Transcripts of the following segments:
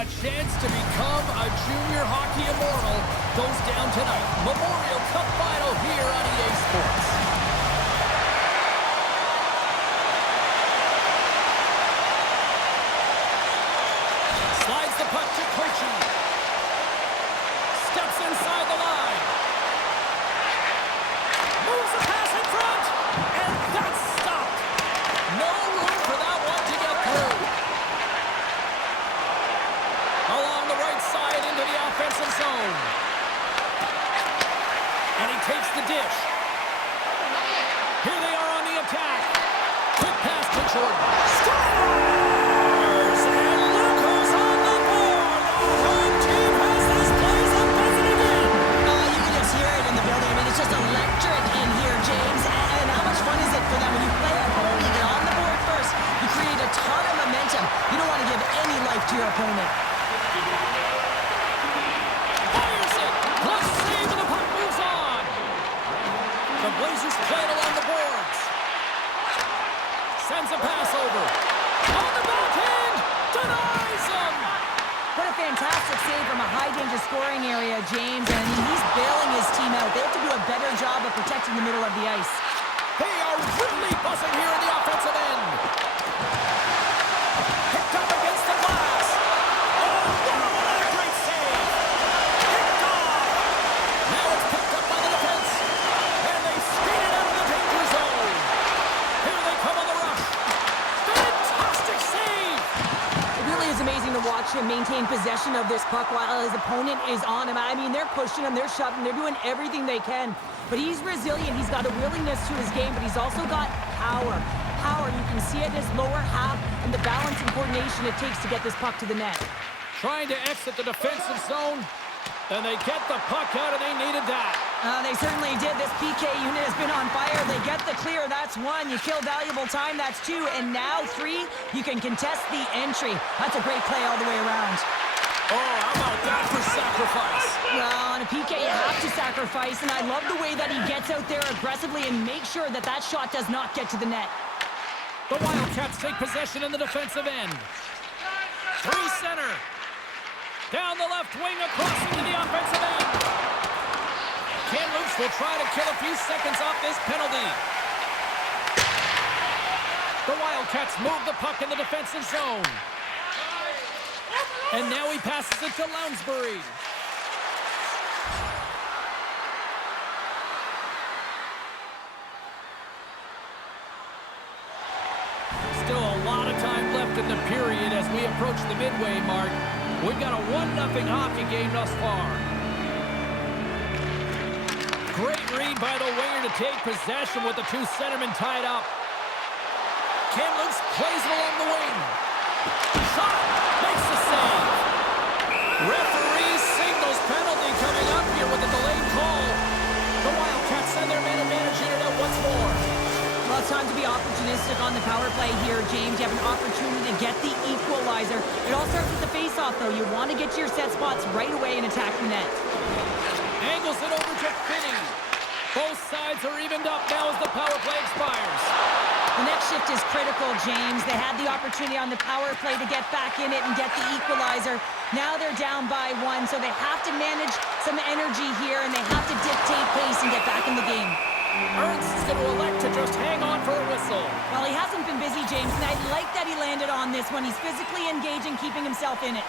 A chance to become a junior hockey immortal goes down tonight. Memorial Cup final here on EA Sports. Slides the puck to Kochi. Steps inside the line. Moves the pass in front. And that's stopped. No room for that one to get through. Along the right side into the offensive zone. And he takes the dish. Here they are on the attack. Quick pass to Jordan. Scores! And look who's on the board. The home team has this place up buzzing again. You can just hear it in the building. I mean, it's just electric in here, James. And how much fun is it for them when you play at home, you get on the board first, you create a ton of momentum. You don't want to give any life to your opponent. Fires it. Plus save and the puck moves on. The Blazers play it along the boards. Sends a pass over. On the backhand. Denies him. What a fantastic save from a high-danger scoring area, James. And I mean, he's bailing his team out. They have to do a better job of protecting the middle of the ice. They are really buzzing here in the offensive end. Picked up against the glass. Oh, wow, what a great save. Picked off. Now it's picked up by the defense. And they skate it out of the danger zone. Here they come on the rush. Fantastic save. It really is amazing to watch him maintain possession of this puck while his opponent is on him. I mean, they're pushing him, they're shoving, they're doing everything they can. But he's resilient. He's got a willingness to his game, but he's also got power. Power, you can see it in his lower half and the balance and coordination it takes to get this puck to the net. Trying to exit the defensive zone. And they get the puck out, and they needed that. They certainly did. This PK unit has been on fire. They get the clear. That's one. You kill valuable time. That's two. And now three, you can contest the entry. That's a great play all the way around. Oh, how about that for sacrifice? Well, on a PK, you have to sacrifice, and I love the way that he gets out there aggressively and makes sure that that shot does not get to the net. The Wildcats take possession in the defensive end. Three center. Down the left wing across into the offensive end. Kamloops will try to kill a few seconds off this penalty. The Wildcats move the puck in the defensive zone. And now he passes it to Lounsbury. Still a lot of time left in the period as we approach the midway mark. We've got a 1-0 hockey game thus far. Great read by the winger to take possession with the two centermen tied up. Kamloops plays it along the wing. Shot! Makes the save. Referee signals penalty coming up here with a delayed call. The Wildcats send their man advantage unit out once more. Well, it's time to be opportunistic on the power play here, James. You have an opportunity to get the equalizer. It all starts with the face-off, though. You want to get to your set spots right away and attack the net. Angles it over to Finney. Both sides are evened up now as the power play expires. The next shift is critical, James. They had the opportunity on the power play to get back in it and get the equalizer. Now they're down by one, so they have to manage some energy here, and they have to dictate pace and get back in the game. Ernst is going to elect to just hang on for a whistle. Well, he hasn't been busy, James, and I like that he landed on this one. He's physically engaging, keeping himself in it.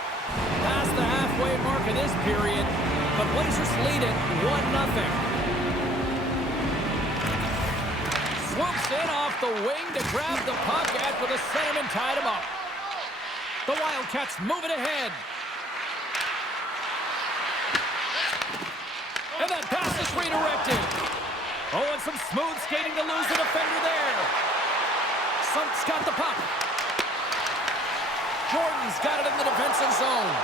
Past the halfway mark of this period, the Blazers lead it 1-0. Swoops in off the wing to grab the puck after the centerman tied him up. The Wildcats move it ahead. And that pass is redirected. Oh, and some smooth skating to lose the defender there. Sump's got the puck. Jordan's got it in the defensive zone.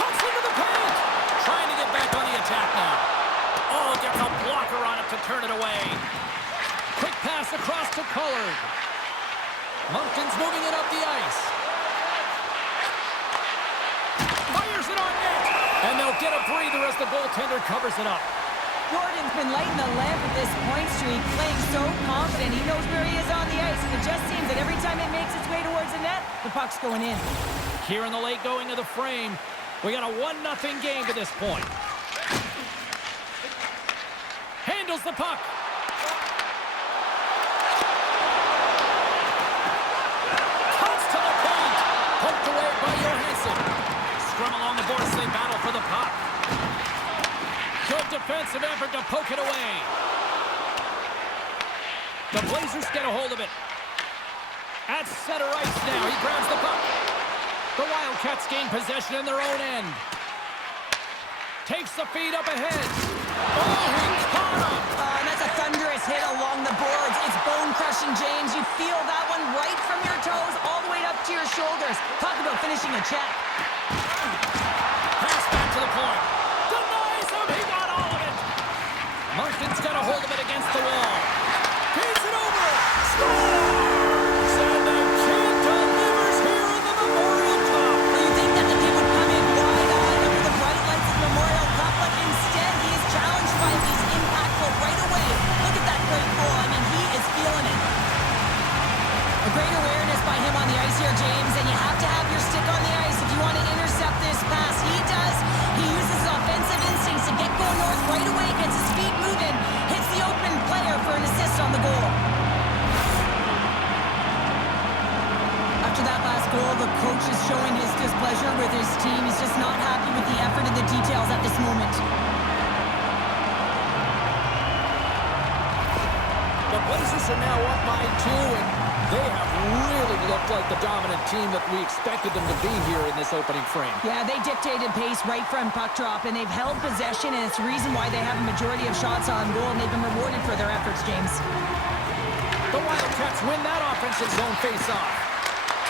Cuts into the paint. Trying to get back on the attack now. Oh, gets a blocker on it to turn it away. Quick pass across to Collard. Moncton's moving it up the ice. Fires it on net. And they'll get a breather as the goaltender covers it up. Gordon's been lighting the lamp with this point streak, playing so confident. He knows where he is on the ice, and it just seems that every time it makes its way towards the net, the puck's going in. Here in the late going of the frame, we got a 1-0 game to this point. Handles the puck. Cuts to the paint. Poked away by Johansson. Scrum along the boards, they battle for the puck. Good defensive effort to poke it away. The Blazers get a hold of it. At center ice now, he grabs the puck. The Wildcats gain possession in their own end. Takes the feed up ahead. Oh, he caught him! And that's a thunderous hit along the boards. It's bone-crushing, James. You feel that one right from your toes all the way up to your shoulders. Talk about finishing a check. Pass back to the point. Denies him. He got all of it. Martin's got a hold of it against the wall. Feeds it over. Scores! And the kid delivers here in the Memorial Cup. You think that the kid would come in wide-eyed under the bright lights of Memorial Cup, but instead he is challenged by these impactful right away. Look at that great goal. I mean, he is feeling it. A great awareness by him on the ice here, James, and you have to have your stick on the ice if you want to intercept this pass. He does. He uses his offensive instincts to get going north right away, gets his feet moving, hits the open player for an assist on the goal. After that last goal, the coach is showing his displeasure with his team. He's just not happy with the effort and the details at this moment. The Blazers are now up by 2, and they have really looked like the dominant team that we expected them to be here in this opening frame. Yeah, they dictated pace right from puck drop, and they've held possession, and it's the reason why they have a majority of shots on goal, and they've been rewarded for their efforts, James. The Wildcats win that offensive zone face-off.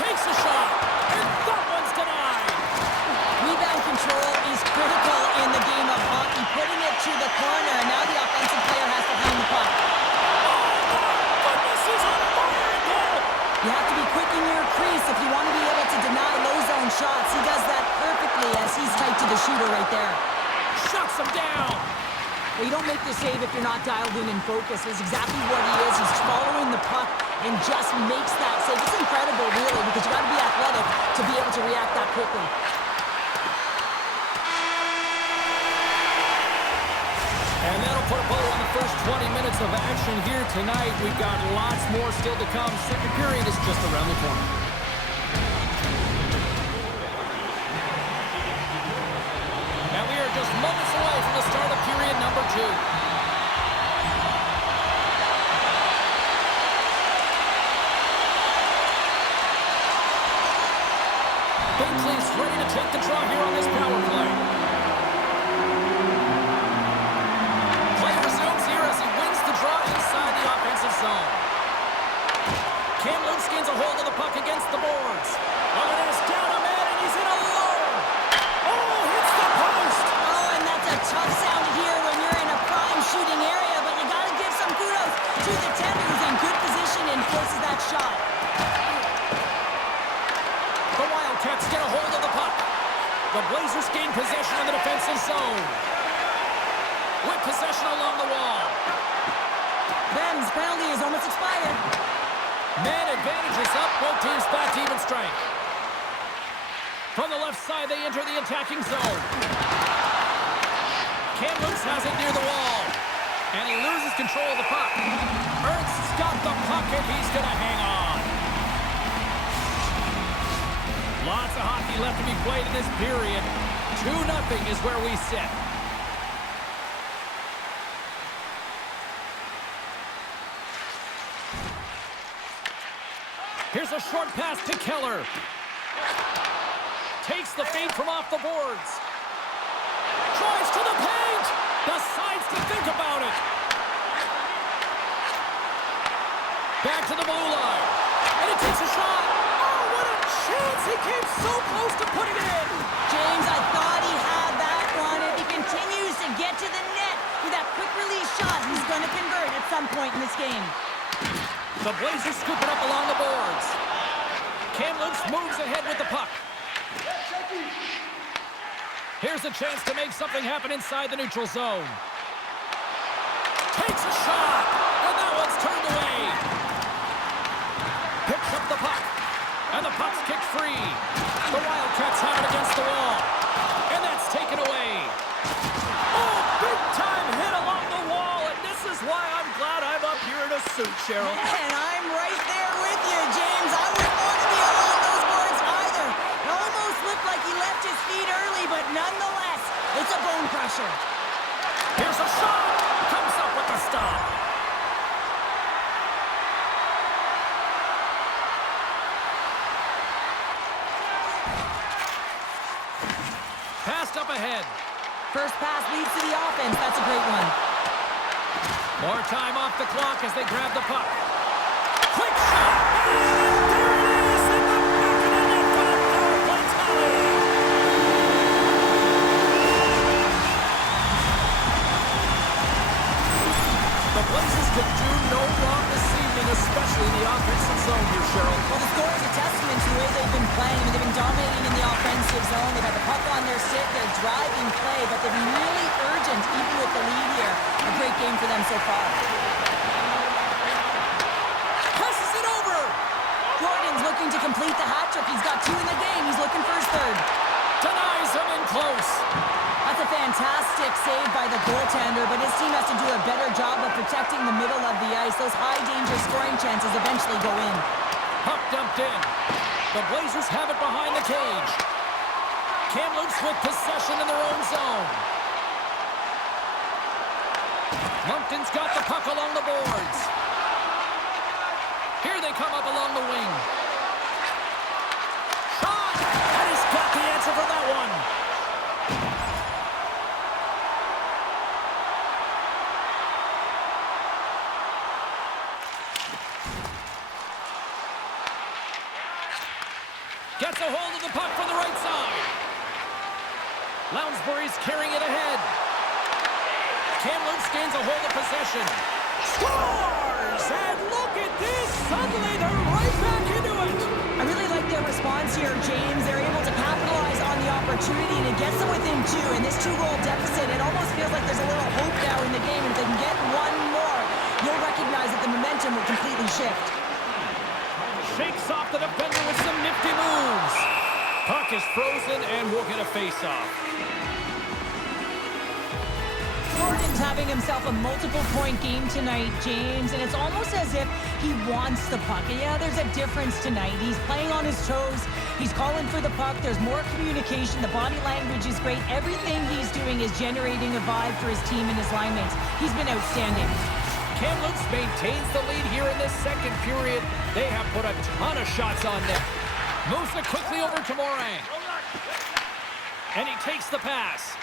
Takes a shot, and that one's denied. Rebound control is critical in the game of hockey, putting it to the corner, and now the offensive player has to hang the puck. You have to be quick in your crease if you want to be able to deny low zone shots. He does that perfectly as he's tight to the shooter right there. Shuts him down. Well, you don't make the save if you're not dialed in and focused. That's exactly what he is. He's following the puck and just makes that save. It's incredible, really, because you got to be athletic to be able to react that quickly. And that'll put a bow on the first 20 minutes of action here tonight. We've got lots more still to come. Second period is just around the corner. And we are just moments away from the start of period number 2. Binkley's ready to take the draw here on this power play. Inside the offensive zone. Cam Luke gains a hold of the puck against the boards. Look at this, down a man, and he's in alone. Oh, hits the post. Oh, and that's a tough sound to hear when you're in a prime shooting area, but you got to give some kudos to the tender who's in good position and forces that shot. The Wildcats get a hold of the puck. The Blazers gain possession in the defensive zone. With possession along the wall. Ben's penalty is almost expired. Man advantage is up. Both teams back to even strength. From the left side, they enter the attacking zone. Cam Luke has it near the wall. And he loses control of the puck. Ernst's got the puck, and he's going to hang on. Lots of hockey left to be played in this period. 2-0 is where we sit. Here's a short pass to Keller. Takes the feed from off the boards. Drives to the paint. Decides to think about it. Back to the blue line. And he takes a shot. Oh, what a chance. He came so close to putting it in. James, I thought he had that one. If he continues to get to the net with that quick release shot, he's going to convert at some point in this game. The Blazers scoop it up along the boards. Cam Luke moves ahead with the puck. Here's a chance to make something happen inside the neutral zone. Puck's kicked free. The Wildcats have it against the wall. And that's taken away. Oh, big time hit along the wall. And this is why I'm glad I'm up here in a suit, Cheryl. And I'm right there with you, James. I wouldn't want to be along those boards either. It almost looked like he left his feet early, but nonetheless, it's a bone crusher. Here's a shot. Comes up with the stop. Passed up ahead. First pass leads to the offense. That's a great one. More time off the clock as they grab the puck. Quick shot! And there it is! In the back of the net for the power play tally! The Blazers could do no wrong this evening, especially in the offensive zone here, Cheryl. Well, the score is a testament to the way they've been playing. I mean, they've been dominating in the offensive zone. They've had the puck on their stick. They're driving play, but they've been really urgent, even with the lead here. A great game for them so far. Passes it over! Jordan's looking to complete the hat trick. He's got 2 in the game. He's looking for his third. Denies him in close. That's a fantastic save by the goaltender, but his team has to do a better job of protecting the middle of the ice. Those high-danger scoring chances eventually go in. Puck dumped in. The Blazers have it behind the cage. Kamloops with possession in their own zone. Moncton's got the puck along the boards. Here they come up along the wing. Shot! And he's got the answer for that one. Gets a hold of the puck from the right side. Lounsbury's carrying it ahead. Kamloops gains a hold of possession. Scores! And look at this! Suddenly they're right back into it! I really like their response here, James. They're able to capitalize on the opportunity, and it gets them within 2. And this 2-goal deficit, it almost feels like there's a little hope now in the game. And if they can get one more, you'll recognize that the momentum will completely shift. Shakes off the defender with some nifty moves. Puck is frozen, and we'll get a face-off. Jordan's having himself a multiple-point game tonight, James, and it's almost as if he wants the puck. And yeah, there's a difference tonight. He's playing on his toes. He's calling for the puck. There's more communication. The body language is great. Everything he's doing is generating a vibe for his team and his line mates. He's been outstanding. Kamloops maintains the lead here in this second period. They have put a ton of shots on net. Moves it quickly over to Morin. And he takes the pass.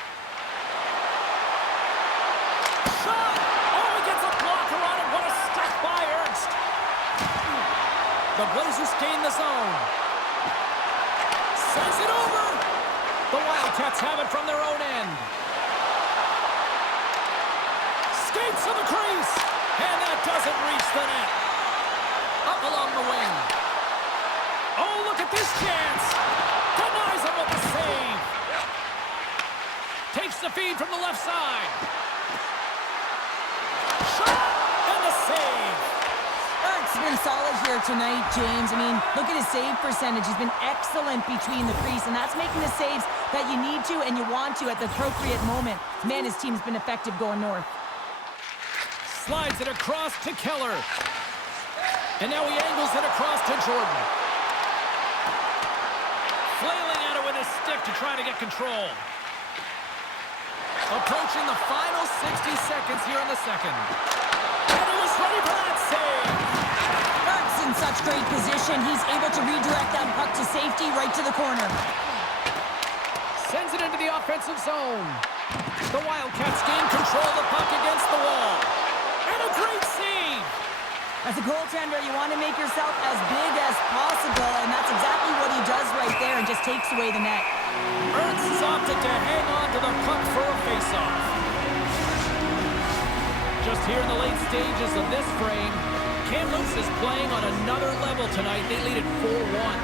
Shot! Oh, he gets a blocker on it. What a stop by Ernst. The Blazers gain the zone. Sends it over. The Wildcats have it from their own end. Skates to the crease. And that doesn't reach the net. Up along the wing. Oh, look at this chance. Denies him with the save. Takes the feed from the left side. Shot! And the save. Ert's been solid here tonight, James. I mean, look at his save percentage. He's been excellent between the crease, and that's making the saves that you need to and you want to at the appropriate moment. Man, his team's been effective going north. Slides it across to Keller. And now he angles it across to Jordan. Flailing at it with his stick to try to get control. Approaching the final 60 seconds here in the second. And he was ready for that save. Ert's in such great position. He's able to redirect that puck to safety right to the corner. Sends it into the offensive zone. The Wildcats gain control of the puck against the wall. And a great save! As a goaltender, you want to make yourself as big as possible, and that's exactly what he does right there and just takes away the net. Ernst has opted to hang on to the puck for a face-off. Just here in the late stages of this frame, Kamloops is playing on another level tonight. They lead it 4-1.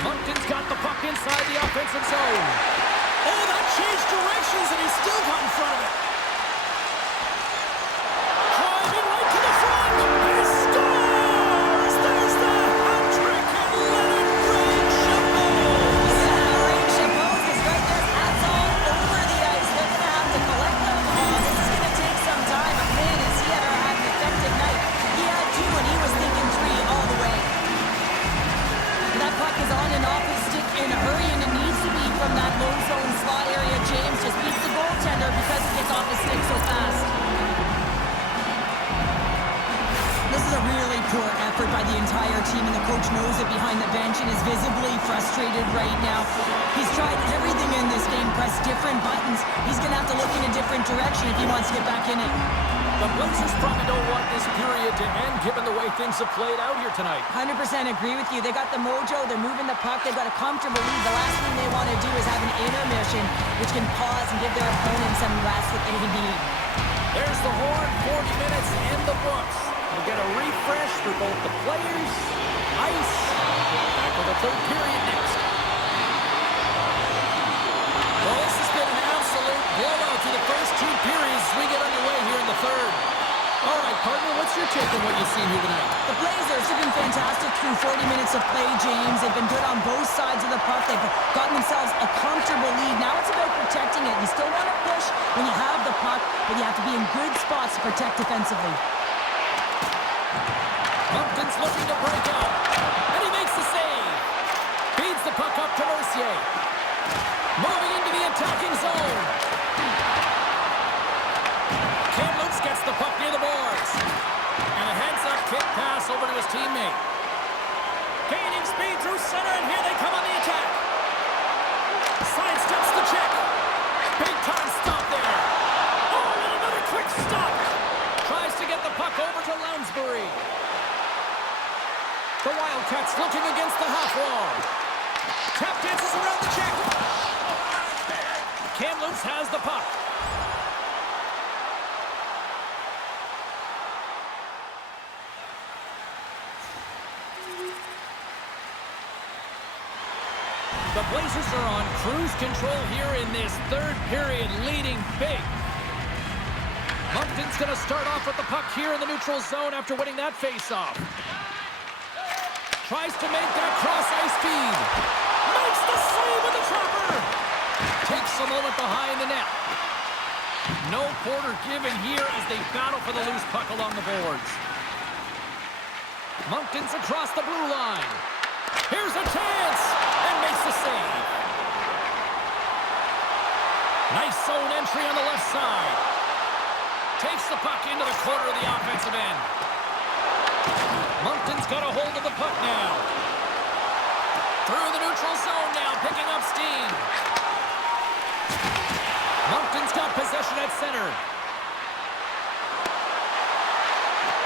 Moncton's got the puck inside the offensive zone. Oh, that changed directions, and he's still got in front of it. Driving right to the front, and he scores! There's the hat trick, and was a really poor effort by the entire team, and the coach knows it behind the bench and is visibly frustrated right now. He's tried everything in this game, pressed different buttons. He's going to have to look in a different direction if he wants to get back in it. The Blazers probably don't want this period to end, given the way things have played out here tonight. 100% agree with you. They got the mojo. They're moving the puck. They've got a comfortable lead. The last thing they want to do is have an intermission, which can pause and give their opponent some rest that they need. There's the horn. 40 minutes in the books. We'll get a refresh for both the players, ice. Back to the third period next. Well, this has been an absolute blowout to the first two periods as we get underway here in the third. All right, partner, what's your take on what you've seen here tonight? The Blazers have been fantastic through 40 minutes of play, James. They've been good on both sides of the puck. They've gotten themselves a comfortable lead. Now it's about protecting it. You still want to push when you have the puck, but you have to be in good spots to protect defensively. Lumpkin's looking to break out, and he makes the save. Feeds the puck up to Mercier. Moving into the attacking zone. Kamloops gets the puck near the boards. And a heads-up kick pass over to his teammate. Gaining speed through center, and here they come on the attack. Sidesteps the check. Big-time stop there. Oh, and another quick stop. Tries to get the puck over to Lounsbury. The Wildcats looking against the half wall. Tap dances around the check. Kamloops has the puck. The Blazers are on cruise control here in this third period, leading big. Lumpkin's going to start off with the puck here in the neutral zone after winning that faceoff. Tries to make that cross-ice feed. Makes the save with the trapper. Takes a moment behind the net. No quarter given here as they battle for the loose puck along the boards. Lumpkin's across the blue line. Here's a chance, and makes the save. Nice zone entry on the left side. Takes the puck into the corner of the offensive end. Moncton's got a hold of the puck now. Through the neutral zone now, picking up steam. Moncton's got possession at center.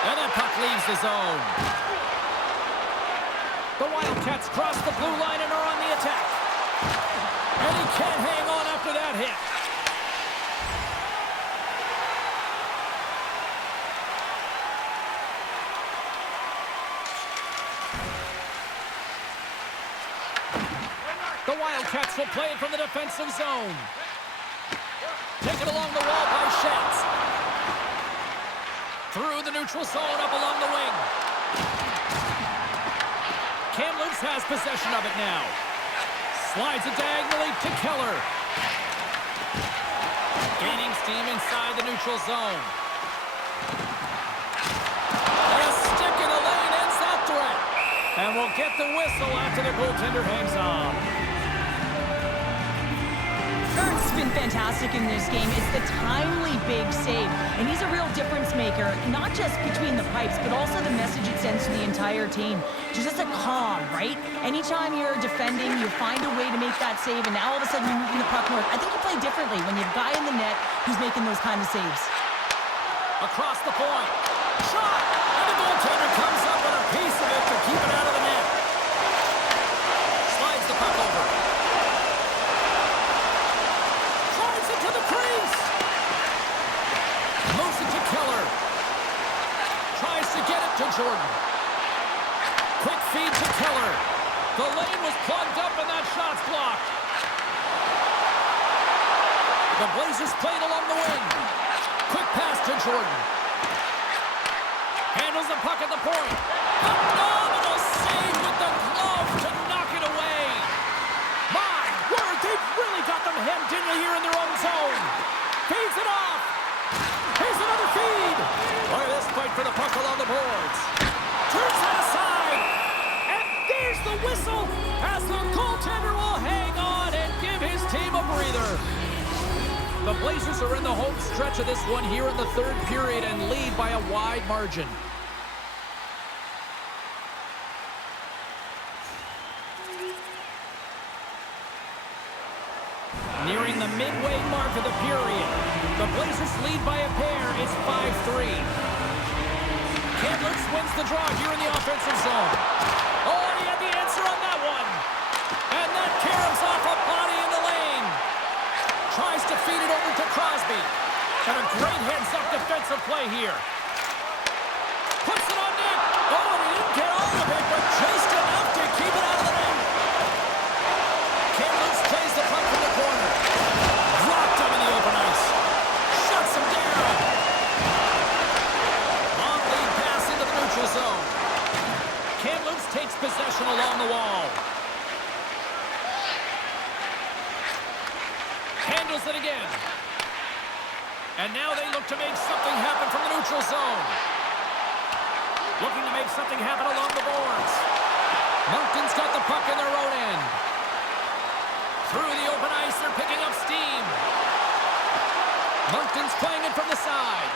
And that puck leaves the zone. The Wildcats cross the blue line and are on the attack. And he can't hang on after that hit. The Wildcats will play it from the defensive zone. Taken along the wall by Schatz. Through the neutral zone, up along the wing. Kamloops has possession of it now. Slides it diagonally to Keller. Gaining steam inside the neutral zone. And a stick in the lane ends that threat. And we'll get the whistle after the goaltender hangs on. Ernst's been fantastic in this game. It's the timely big save, and he's a real difference maker, not just between the pipes, but also the message it sends to the entire team. Just a calm, right? Anytime you're defending, you find a way to make that save, and now all of a sudden you're moving the puck north. I think you play differently when you have a guy in the net who's making those kind of saves. Across the point. Shot! And the goaltender comes up with a piece of it to keep it out of the net. Slides the puck over. Drives it to the crease. Moves it to Keller. Tries to get it to Jordan. Quick feed to Keller. The lane was plugged up and that shot's blocked. The Blazers played along the wing. Quick pass to Jordan. Handles the puck at the point. Phenomenal save with the glove to knock it away. My word, they've really got them hemmed in here in their own zone. Feeds it off. Here's another feed. Look at this fight for the puck along the boards. Turns that aside. And there's the whistle as the goaltender will hang on and give his team a breather. The Blazers are in the home stretch of this one here in the third period and lead by a wide margin. the midway mark of the period. The Blazers lead by a pair. It's 5-3. Kamloops wins the draw here in the offensive zone. Oh, he had the answer on that one. And that caroms off a body in the lane. Tries to feed it over to Crosby. And a great heads-up defensive play here. Puts it on net. Oh, and he didn't get all of it, but just enough to keep it out of the net. Kamloops plays the puck from the corner. Dropped him in the open ice. Shuts him down. Long lead pass into the neutral zone. Kamloops takes possession along the wall. Handles it again. And now they look to make something happen from the neutral zone. Looking to make something happen along the boards. Moncton's got the puck in their own end. Through the open ice, they're picking up steam. Moncton's playing it from the side.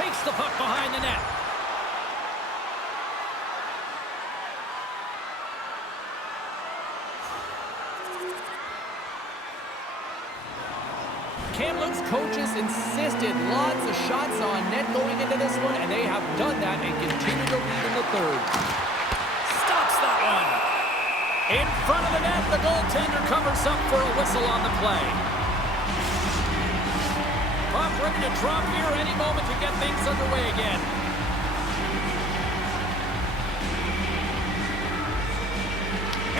Takes the puck behind the net. Kamloops coaches insisted lots of shots on net going into this one, and they have done that and continue to lead in the third. Stops that one. In front of the net, the goaltender covers up for a whistle on the play. Puck ready to drop here any moment to get things underway again.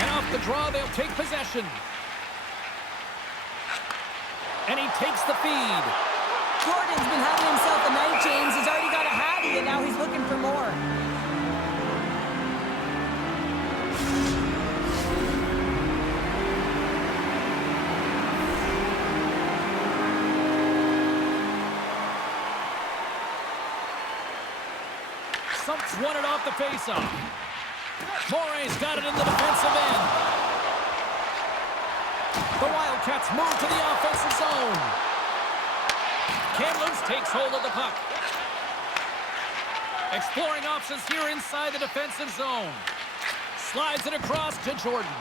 And off the draw, they'll take possession. And he takes the feed. Jordan's been having himself a night, James. He's already got a hattie, and now he's looking for more. Sumps won it off the faceoff. Morey's got it in the defensive end. The Wildcats move to the offensive zone. Kamloops takes hold of the puck. Exploring options here inside the defensive zone. Slides it across to Jordan.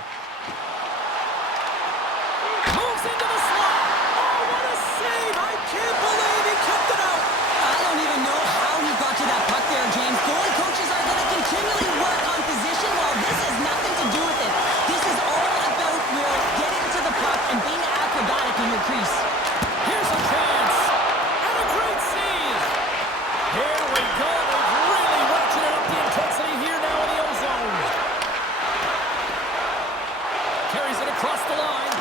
Moves into the slot. Oh, what a save! I can't believe he kept it out. I don't even know how he got to that puck there, James. Goalie coaches are going to continually work on position. Well, this has nothing to do with it. This is all about Will getting to the puck and being acrobatic in your crease. Here's a chance. And a great save. Here we go. We've really ratcheted up the intensity here now in the O-zone. Carries it across the line.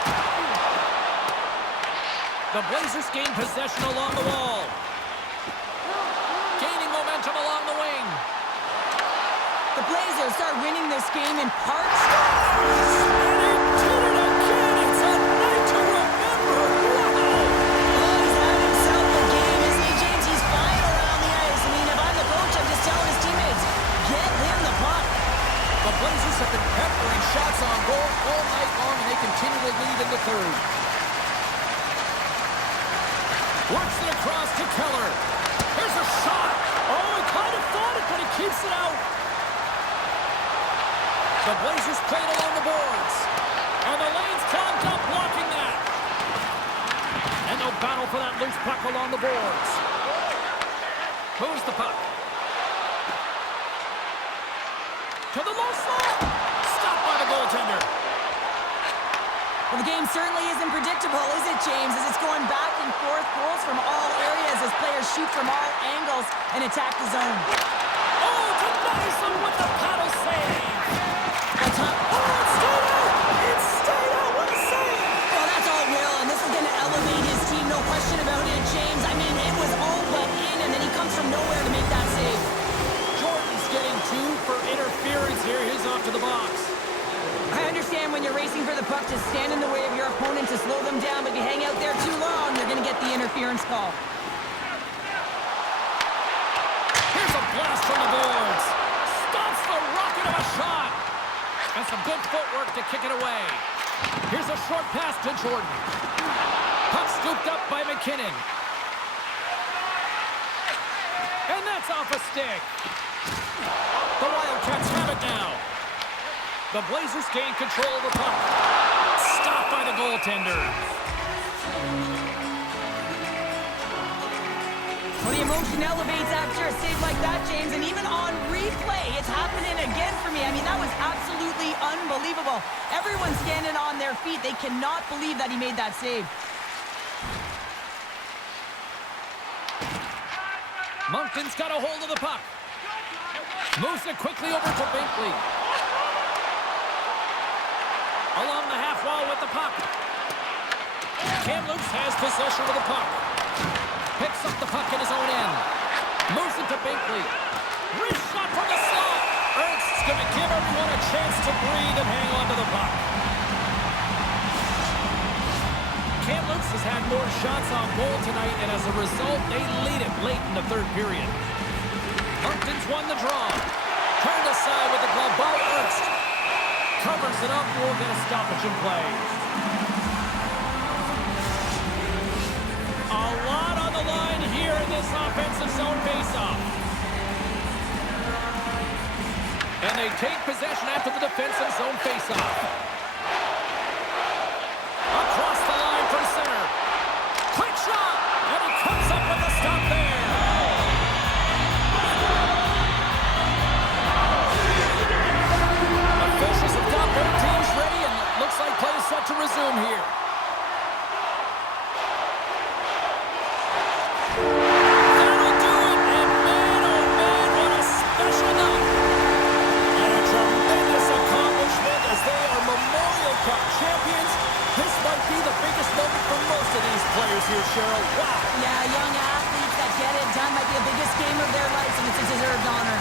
The Blazers gain possession along the wall. Gaining momentum along the wing. The Blazers start winning this game in parts. And he did it again. It's a night to remember. Wow. Oh, he's having himself a game, isn't he, James? He's flying around the ice. I mean, if I'm the coach, I'm just telling his teammates, get him the puck. The Blazers have been peppering shots on goal all night long, and they continue to lead in the third. Works it across to Keller. Here's a shot. Oh, he kind of fought it, but he keeps it out. The Blazers play it along the boards. And the lane's clogged up, blocking that. And they'll battle for that loose puck along the boards. Moves the puck. To the low slot. Stopped by the goaltender. Well, the game certainly isn't predictable, is it, James? As it's going back and forth, goals from all areas as players shoot from all angles and attack the zone. Oh, denies him with the paddle save. What's up? Oh, it stayed out. It stayed out. What a save. Well, that's all Will, and this is going to elevate his team, no question about it, James. I mean, it was all but in, and then he comes from nowhere to make that save. Jordan's getting 2 for interference here. He's off to the box. I understand when you're racing for the puck to stand in the way of your opponent to slow them down, but if you hang out there too long, you're going to get the interference call. Here's a blast from the boards. Stops the rocket of a shot. And some good footwork to kick it away. Here's a short pass to Jordan. Puck scooped up by McKinnon. And that's off a stick. The Wildcats have it now. The Blazers gain control of the puck. Stopped by the goaltender. Well, the emotion elevates after a save like that, James, and even on replay, it's happening again for me. I mean, that was absolutely unbelievable. Everyone's standing on their feet. They cannot believe that he made that save. Moncton's got a hold of the puck. Moves it quickly over to Binkley. Along the half wall with the puck. Kamloops has possession of the puck. Picks up the puck in his own end. Moves it to Binkley. Wrist shot from the slot. Ernst's going to give everyone a chance to breathe and hang on to the puck. Kamloops has had more shots on goal tonight, and as a result, they lead it late in the third period. Moncton's won the draw. Turned aside with the glove by Ernst. Covers it up. We'll get a stoppage in play. A lot on the line here in this offensive zone faceoff. And they take possession after the defensive zone faceoff. Across the line for center. Quick shot! And he comes up with a stop there. Officials have got both teams ready, and it looks like play is set to resume here. That'll do it, and man, oh man, what a special night. And a tremendous accomplishment as they are Memorial Cup champions. This might be the biggest moment for most of these players here, Cheryl. Wow. Yeah, young athletes that get it done might be the biggest game of their lives, and it's a deserved honor.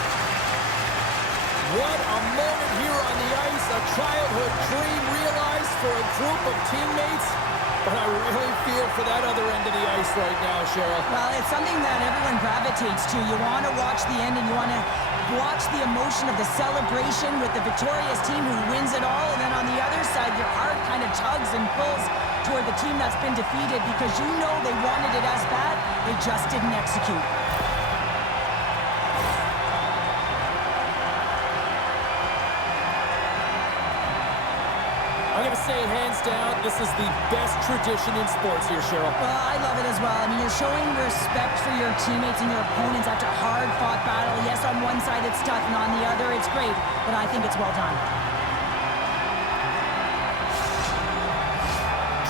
What a moment here on the ice, a childhood dream realized for a group of teammates. But I really feel for that other end of the ice right now, Cheryl. Well, it's something that everyone gravitates to. You want to watch the end, and you want to watch the emotion of the celebration with the victorious team who wins it all. And then on the other side, your heart kind of tugs and pulls toward the team that's been defeated because you know they wanted it as bad. They just didn't execute. I'm going to say, hands down, this is the best tradition in sports here, Cheryl. Well, I love it as well. I mean, you're showing respect for your teammates and your opponents after a hard-fought battle. Yes, on one side it's tough, and on the other it's great, but I think it's well done.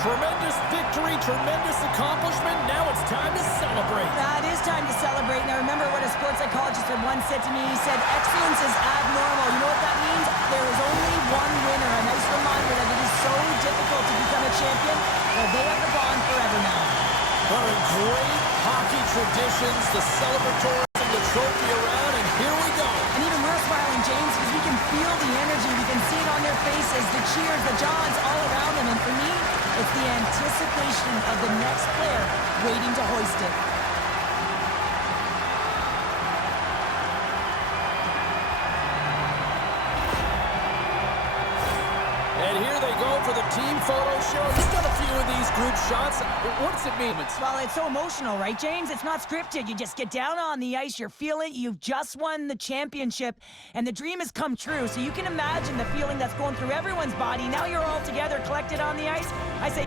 Tremendous victory, tremendous accomplishment. Now it's time to celebrate. It is time to celebrate. And I remember what a sports psychologist had once said to me. He said, excellence is abnormal. You know what that means? There is only one winner. A nice reminder that it is so difficult to become a champion. Well, they have the bond forever now. One of the great hockey traditions, the celebratory and the trophy around, and here we go. And even we're smiling, James, because we can feel the energy. We can see it on their faces, the cheers, the jaws all around them. And for me, it's the anticipation of the next player waiting to hoist it. And here they go for the team photo show. He's done a few of these group shots. What does it mean? Well, it's so emotional, right, James? It's not scripted. You just get down on the ice, you're feeling it, you've just won the championship, and the dream has come true. So you can imagine the feeling that's going through everyone's body. Now you're all together, collected on the ice. I say...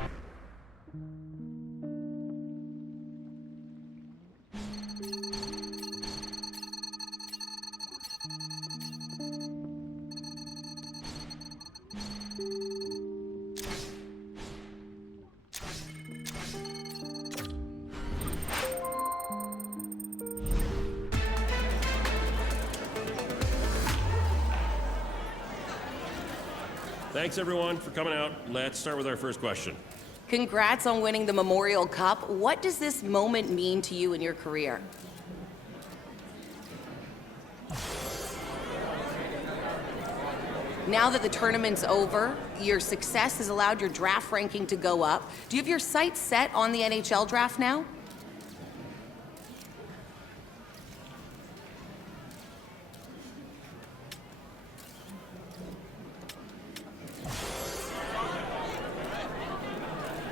Thanks, everyone, for coming out. Let's start with our first question. Congrats on winning the Memorial Cup. What does this moment mean to you in your career? Now that the tournament's over, your success has allowed your draft ranking to go up. Do you have your sights set on the NHL draft now?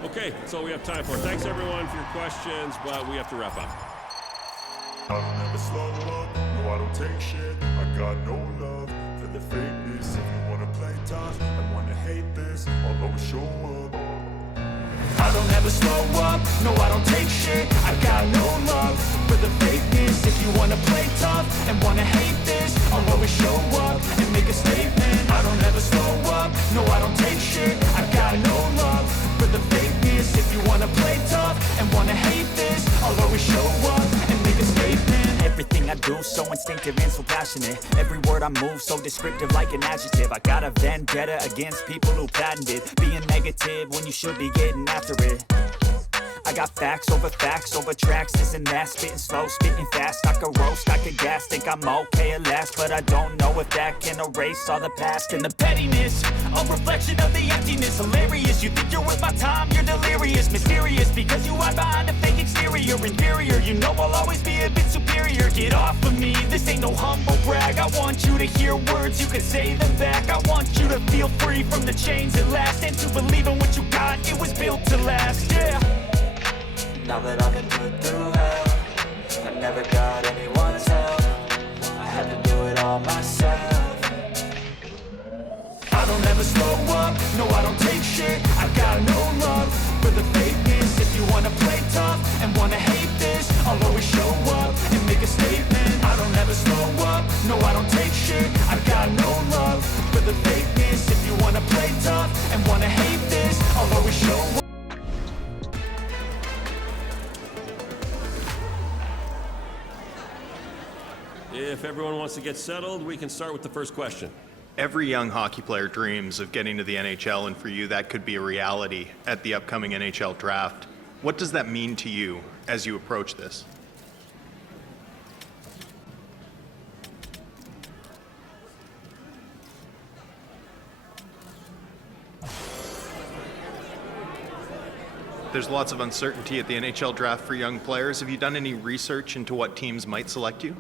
Okay, that's all we have time for. Thanks, everyone, for your questions, but we have to wrap up. I'll never slow up, no I don't take shit. I got no love for the fakeness. If you wanna play tough and wanna hate this, I'll always show up. I don't ever slow up, no I don't take shit. I got no love for the fakeness. If you wanna play tough and wanna hate this, I'll always show up and make a statement. I don't ever slow up, no I don't take shit. I got no love for the fakeness. If you wanna play tough and wanna hate this, I'll always show up and make a statement. Everything I do so instinctive and so passionate. Every word I move so descriptive like an adjective. I got a vendetta against people who patented being negative when you should be getting after it. I got facts over tracks, this and that. Spitting slow, spitting fast, I could roast, I could gas. Think I'm okay at last, but I don't know if that can erase all the past. And the pettiness, a reflection of the emptiness. Hilarious, you think you're worth my time, you're delirious. Mysterious, because you hide behind a fake exterior. Inferior, you know I'll always be a bit superior. Get off of me, this ain't no humble brag. I want you to hear words, you can say them back. I want you to feel free from the chains at last, and to believe in what you got, it was built to last, yeah. Now that I've been put through hell, I never got anyone's help. I had to do it all myself. I don't ever slow up, no I don't take shit. I got no love for the fakeness. If you wanna play tough and wanna hate this, I'll always show up and make a statement. I don't ever slow up, no I don't take shit. I got no love for the fakeness. If you wanna play tough and wanna hate this, I'll always show up. If everyone wants to get settled, we can start with the first question. Every young hockey player dreams of getting to the NHL, and for you, that could be a reality at the upcoming NHL draft. What does that mean to you as you approach this? There's lots of uncertainty at the NHL draft for young players. Have you done any research into what teams might select you?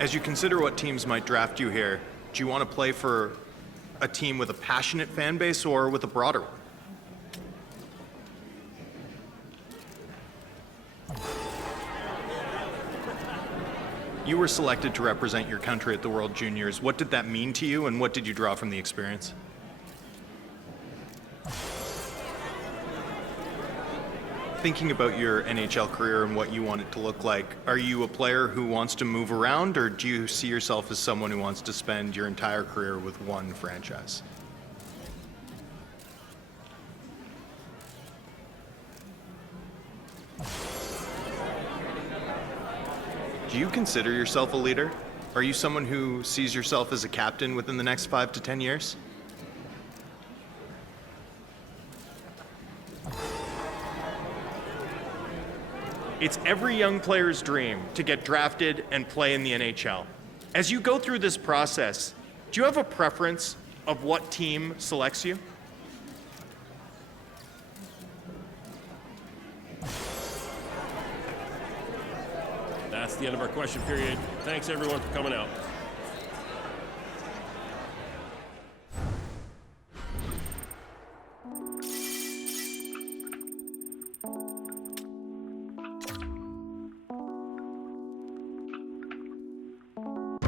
As you consider what teams might draft you here, do you want to play for a team with a passionate fan base or with a broader one? You were selected to represent your country at the World Juniors. What did that mean to you, and what did you draw from the experience? Thinking about your NHL career and what you want it to look like, are you a player who wants to move around, or do you see yourself as someone who wants to spend your entire career with one franchise? Do you consider yourself a leader? Are you someone who sees yourself as a captain within the next 5 to 10 years? It's every young player's dream to get drafted and play in the NHL. As you go through this process, do you have a preference of what team selects you? That's the end of our question period. Thanks everyone for coming out.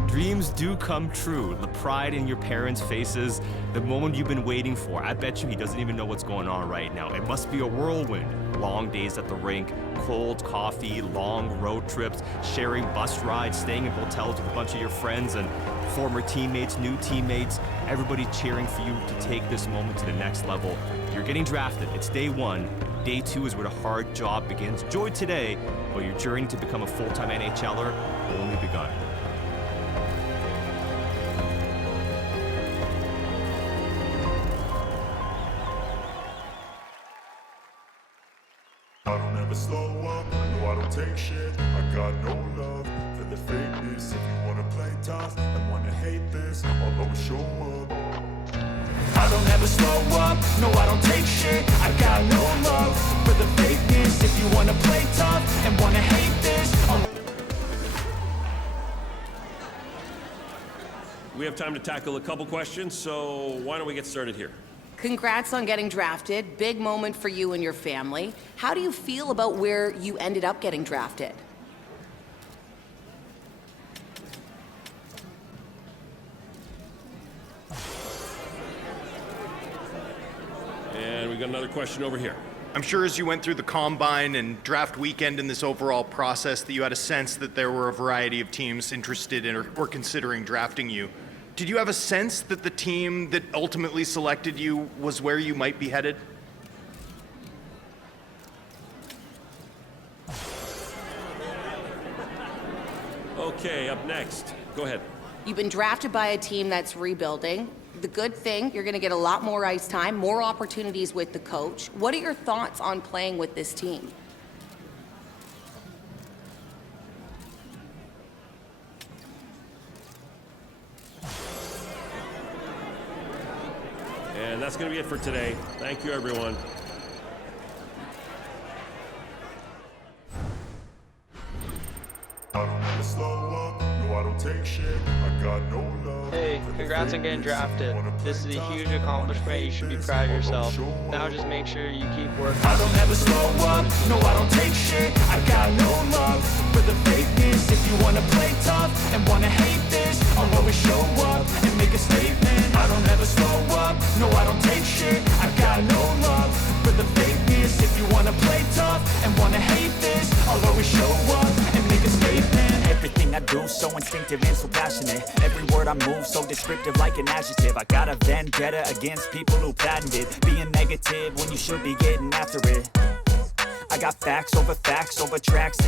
Dreams do come true. The pride in your parents' faces, the moment you've been waiting for. I bet you he doesn't even know what's going on right now. It must be a whirlwind. Long days at the rink, cold coffee, long road trips, sharing bus rides, staying in hotels with a bunch of your friends and former teammates, new teammates, everybody cheering for you to take this moment to the next level. You're getting drafted. It's day one. Day two is where the hard job begins. Enjoy today, but your journey to become a full-time NHLer will only begun. I don't ever slow up, no I don't take shit. I got no love for the fakeness. If you wanna play tough and wanna hate this, I'll always show up. I don't ever slow up, no I don't take shit. I got no love for the fakeness. If you wanna play tough and wanna hate this, We have time to tackle a couple questions, so why don't we get started here? Congrats on getting drafted. Big moment for you and your family. How do you feel about where you ended up getting drafted? we got another question over here. I'm sure as you went through the combine and draft weekend in this overall process that you had a sense that there were a variety of teams interested in or considering drafting you. Did you have a sense that the team that ultimately selected you was where you might be headed? Okay, up next. Go ahead. You've been drafted by a team that's rebuilding. The good thing, you're going to get a lot more ice time, more opportunities with the coach. What are your thoughts on playing with this team? And that's going to be it for today. Thank you, everyone. I don't ever slow up, no I don't take shit, I got no love. Hey, congrats on getting drafted. This is a huge accomplishment. You should be proud of yourself. Now just make sure you keep working. I don't ever slow up, no I don't take shit. I got no love for the fakeness. If you wanna play tough and wanna hate this, I'll always show up and make a statement. I don't ever slow up, no I don't take shit. I got no love for the fakeness. If you wanna play tough and wanna hate this, I'll always show up and make a statement. Everything I do so instinctive and so passionate. Every word I move so descriptive like an adjective. I got a vendetta against people who patented being negative when you should be getting after it. I got facts over tracks